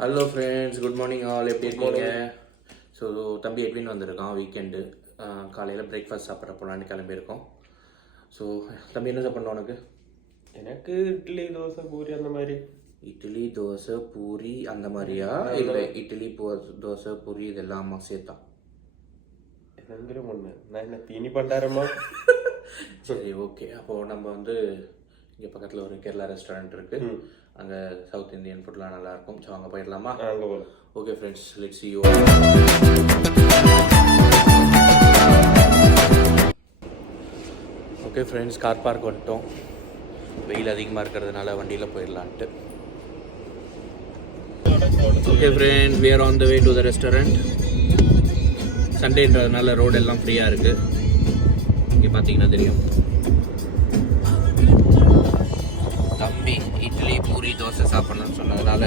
Hello friends, good morning all. எப்படி இருக்கீங்க? So தம்பி எட்வின் வந்திருக்கான். வீக்கெண்டு காலையில் பிரேக்ஃபாஸ்ட் சாப்பிட்ற போலான்னு கிளம்பியிருக்கோம். ஸோ தம்பி என்ன சாப்பிட்ணும் உனக்கு? எனக்கு இட்லி தோசை பூரி அந்த மாதிரி. இட்லி தோசை பூரி அந்த மாதிரியா? இல்லை இட்லி தோசை பூரி இதெல்லாம் அம்மா சேர்த்தா? என்னங்கிற ஒன்று நான் என்ன தீனி பண்டாரமா? சரி, ஓகே. அப்போது நம்ம வந்து இங்கே பக்கத்தில் ஒரு கேரளா ரெஸ்டாரண்ட் இருக்குது. அங்கே சவுத் இந்தியன் ஃபுட்லாம் நல்லாயிருக்கும். ஸோ அங்கே போயிடலாமா? அங்கே போகலாம். Okay friends, let's see you. Okay friends, car park வந்துட்டோம். வெயில் அதிகமாக இருக்கிறதுனால வண்டியில் போயிடலான்ட்டு. Okay friend, we are on the way to the restaurant. சண்டேன்றதுனால ரோடு எல்லாம் ஃப்ரீயாக இருக்குது. இங்கே பார்த்தீங்கன்னா தெரியும். தம்பி இட்லி பூரி தோசை சாப்பிட்ணுன்னு சொன்னதுனால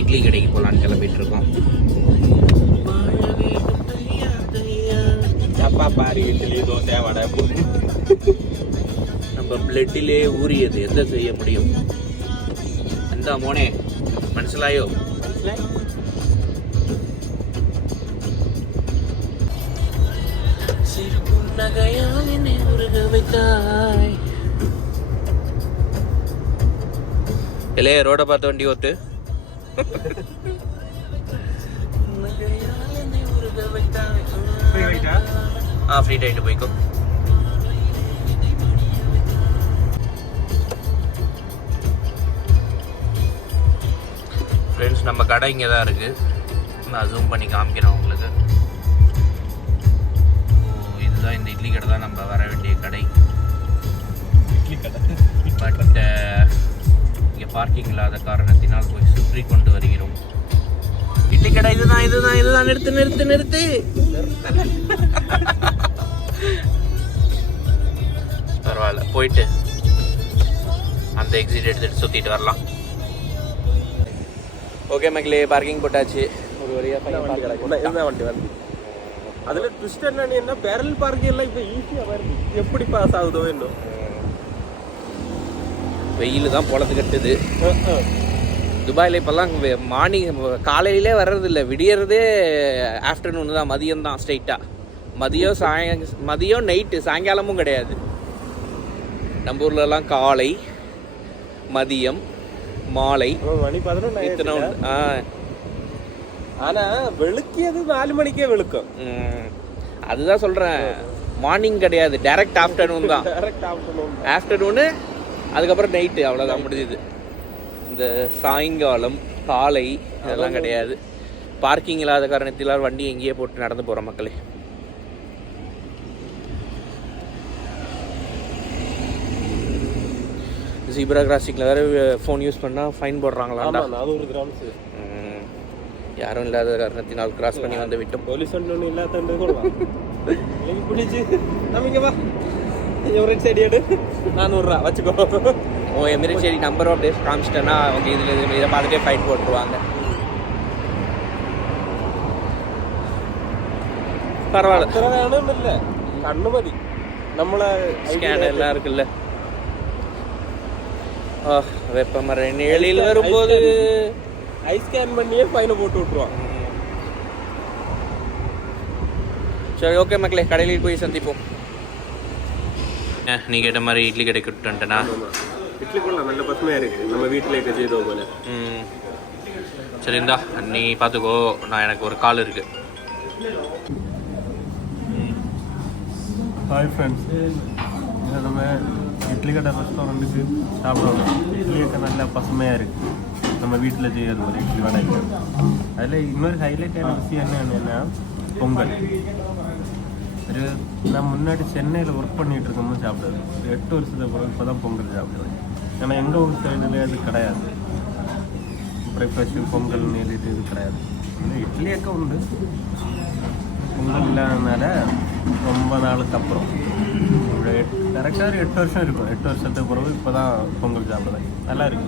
இட்லி கடைக்கு போகலான்னு கிளம்பிட்டு இருக்கோம். அப்பா பாரி இட்லி தோசை வடை பூரி நம்ம பிளட்டிலே ஊறியது எந்த செய்ய முடியும்? அந்த மோனே மனசிலாயோ? சிறு புன்னகையால் என்னை உருக வைத்தாய். இல்லையே ரோட பார்த்த வண்டி ஓட்டு. Free tight போய்க்கோ. ஃப்ரெண்ட்ஸ், நம்ம கடை இங்கே தான் இருக்குது. நான் ஜூம் பண்ணி காமிக்கிறேன் உங்களுக்கு. இதுதான் இந்த இட்லி கடை தான் நம்ம வர வேண்டிய கடை. பட் இங்கே பார்க்கிங் இல்லாத காரணத்தினால் போய் சுற்றி கொண்டு வருகிறோம். இட்லி கடை இதுதான். நிறுத்து. பரவாயில்ல, போயிட்டு அந்த எக்ஸிட் எடுத்துட்டு சுற்றிட்டு வரலாம். ஓகே மக்களே, பார்க்கிங் போட்டாச்சு. ஒரு வழியாக வண்டி வந்து அதில் ட்விஸ்ட் என்ன பேரல் பார்க்கிங் எல்லாம் இப்போ ஈஸியாக வருது. எப்படி பாஸ் ஆகுதோ இன்னும். வெயில் தான் பொழத்து கட்டுது. துபாயில் இப்போல்லாம் மார்னிங் காலையிலே வர்றதில்லை, விடியறதே ஆஃப்டர்நூன் தான், மதியம் தான் ஸ்ட்ரைட்டாக. மதியம் நைட்டு, சாயங்காலமும் கிடையாது. நம்ம ஊர்லலாம் காலை, மதியம், மாலை மணி 11 இத்தனை உண்டு. ஆனால் வெளுக்கியது 4 மணிக்கே வெளுக்கும். அதுதான் சொல்கிறேன், மார்னிங் கிடையாது, டைரக்ட் ஆஃப்டர்நூன் தான். ஆஃப்டர்நூனு அதுக்கப்புறம் நைட்டு, அவ்வளோதான் முடிஞ்சுது. இந்த சாயங்காலம் காலை இதெல்லாம் கிடையாது. பார்க்கிங் இல்லாத காரணத்தினால் வண்டி எங்கேயே போட்டு நடந்து போகிற மக்களே. ஜீப்ரா கிராசிங்கில் வேறு ஃபோன் யூஸ் பண்ணால் ஃபைன் போடுறாங்களாண்டா. 400 கிராம்ஸ். யாரும் இல்லாத காரணத்தினால் கிராஸ் பண்ணி வந்து விட்டோம். போலீஸ் ஒன்று இல்லாத பிடிச்சி நமக்கு வா எமிரேட் சைடு எடு 400 வச்சுக்கோ. Emirate side number of days காமிச்சிட்டேன்னா அவங்க இதை பார்த்துட்டே ஃபைன் போட்டுருவாங்க. பரவாயில்ல, இல்லை அனுமதி நம்மளை ஸ்கேன் எல்லாம் இருக்குல்ல. வெப்பமர நிழலில் வரும்போது ஐ ஸ்கேன் பண்ணியே ஃபைனை போட்டு விட்டுருவான். சரி, ஓகே மக்களே, கடையில் போய் சந்திப்போம். நீ கேட்ட மாதிரி இட்லி கடைக்கு விட்டுட்டேன்னா இட்லி போடலாம், நல்ல பசுமையாக இருக்குது, நம்ம வீட்டில் செய்தோ போல. சரி, இந்தா நீ பார்த்துக்கோ, நான் எனக்கு ஒரு கால் இருக்குது. ஹாய் ஃப்ரெண்ட்ஸ், இங்கே நம்ம இட்லி கடை ரெஸ்டாரண்ட்டுக்கு சாப்பிடணும். இட்லி கடை நல்லா பசுமையாக இருக்குது, நம்ம வீட்டில் செய்யாது ஒரு இட்லி வடை. அதில் இன்னொரு ஹைலைட்டான விஷயம் என்னென்னா பொங்கல். நான் முன்னாடி சென்னையில் ஒர்க் பண்ணிகிட்டு இருக்கும்போது சாப்பிடுவேன். 8 வருஷத்துக்கு பிறகு இப்போ தான் பொங்கல் சாப்பிடுவேன். ஏன்னா எங்கள் ஊர் சைடுல அது கிடையாது. பிரேக்ஃபாஸ்ட்டு பொங்கல்னு எழுதிட்டு இது கிடையாது. இட்லியக்க உண்டு, பொங்கல் இல்லாததுனால ரொம்ப நாளுக்கு அப்புறம் கரெக்டாக ஒரு 8 வருஷம் இருக்கும். 8 வருஷத்துக்கு பிறகு இப்போ தான் பொங்கல் சாப்பிடுவேன். நல்லா இருக்கு.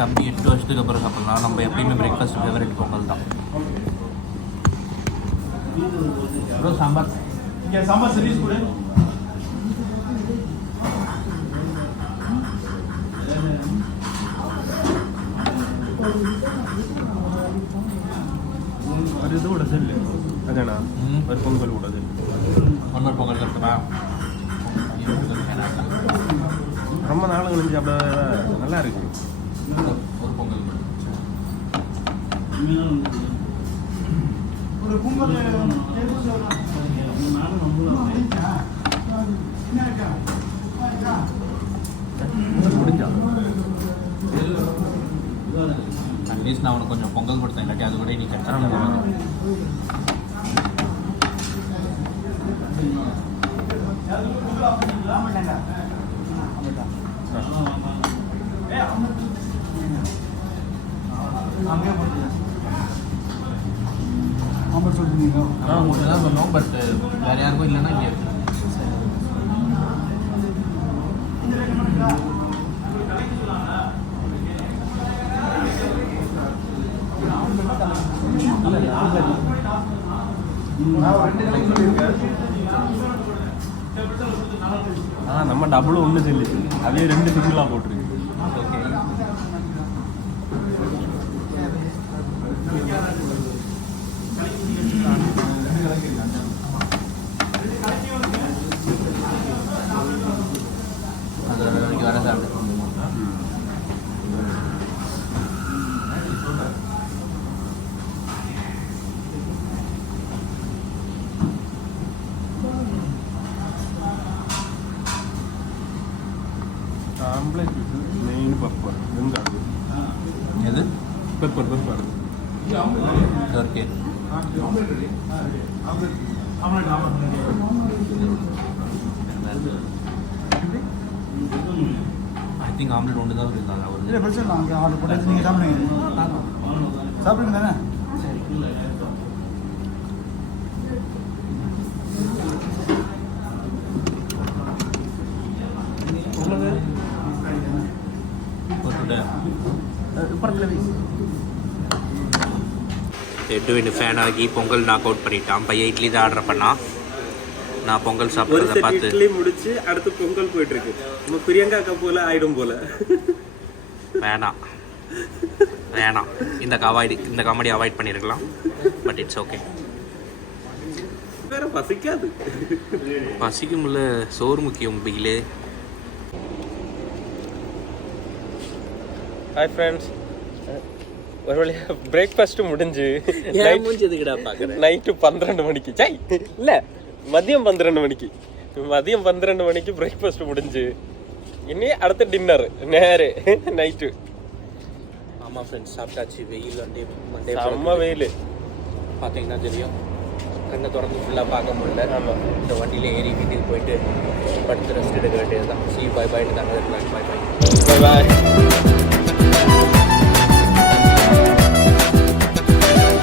தம்பி 8 வருஷத்துக்கு அப்புறம் சாப்பிட்லாம். நம்ம எப்பயுமே பிரேக்ஃபாஸ்ட் ஃபேவரட் பொங்கல் தான். சாம்பார் இங்கே சாம்பார் சர்வீஸ் கூட ஒரு இது கூட செல்லு அதானா ஒரு பொங்கல் கூட செல்லு ஒன்னொரு பொங்கல் கட்டுமா ரொம்ப நாள் கழிஞ்சு சாப்பிட நல்லா இருக்கு ஒரு பொங்கல் ஒரு பொங்கல் முடிஞ்சா அட்லீஸ்ட் நான் உனக்கு கொஞ்சம் பொங்கல் கொடுத்தேன் இல்லாட்டி அது கூட நீ கட்டணும் சொல்லணும் பட் வேற யாருக்கும் இல்லைன்னா இங்கே நம்ம டபுளும் ஒன்று செல்லுச்சு அதே 2 சிங்கிளாக போட்டுருக்கு அது வர சாப்பிட்டு ஆம்லேட் மெயின் பெப்பர் வெங்காயம் எது pepper okay I think omelette ஒன்று தான் இருக்காங்க ஒரு இல்லை பிரச்சனை இல்லை அங்கே ஆர்டர் போட்டு நீங்கள் சாப்பிடுங்க சாப்பிடுங்க தானே எட்வின் ஃபேன் ஆகி பொங்கல் நாக் அவுட் பண்ணிட்டான். பையன் இட்லி தான் ஆர்டர் பண்ணான். நான் பொங்கல் சாப்பிட்றத பார்த்து இட்லி முடிச்சு அடுத்து பொங்கல் போயிட்டு இருக்கு. நம்ம பிரியங்கா அக்கா போல ஆயிடும் போல. வேணாம் இந்த காமெடி அவாய்ட் பண்ணியிருக்கலாம். But it's okay. வேற பசிக்காது. பசிக்கும்ல, சோறு முக்கியம் பிகிலே. ஹாய் ஃப்ரெண்ட்ஸ், ஒரு வழியாக பிரேக்ஃபாஸ்ட்டு முடிஞ்சு நைட்டு 12 மணிக்கு இல்லை மதியம் 12 மணிக்கு பிரேக்ஃபாஸ்ட்டு முடிஞ்சு இனி அடுத்த டின்னர் நேரு நைட்டு. ஆமாம் ஃப்ரெண்ட்ஸ், சாப்பிட்டாச்சு. வெயில் மண்டே செம்ம வெயில் பார்த்தீங்கன்னா தெரியும். கண்ணை திறந்து ஃபுல்லாக பார்க்க முடியல. ஆமாம், இந்த வண்டியில் ஏறி வீட்டுக்கு போயிட்டு படுத்து ரெஸ்ட் எடுக்க வேண்டியது தான். சி பாய் பாய்ட்டு தாங்க. பாய் பாய் பாய் பாய்.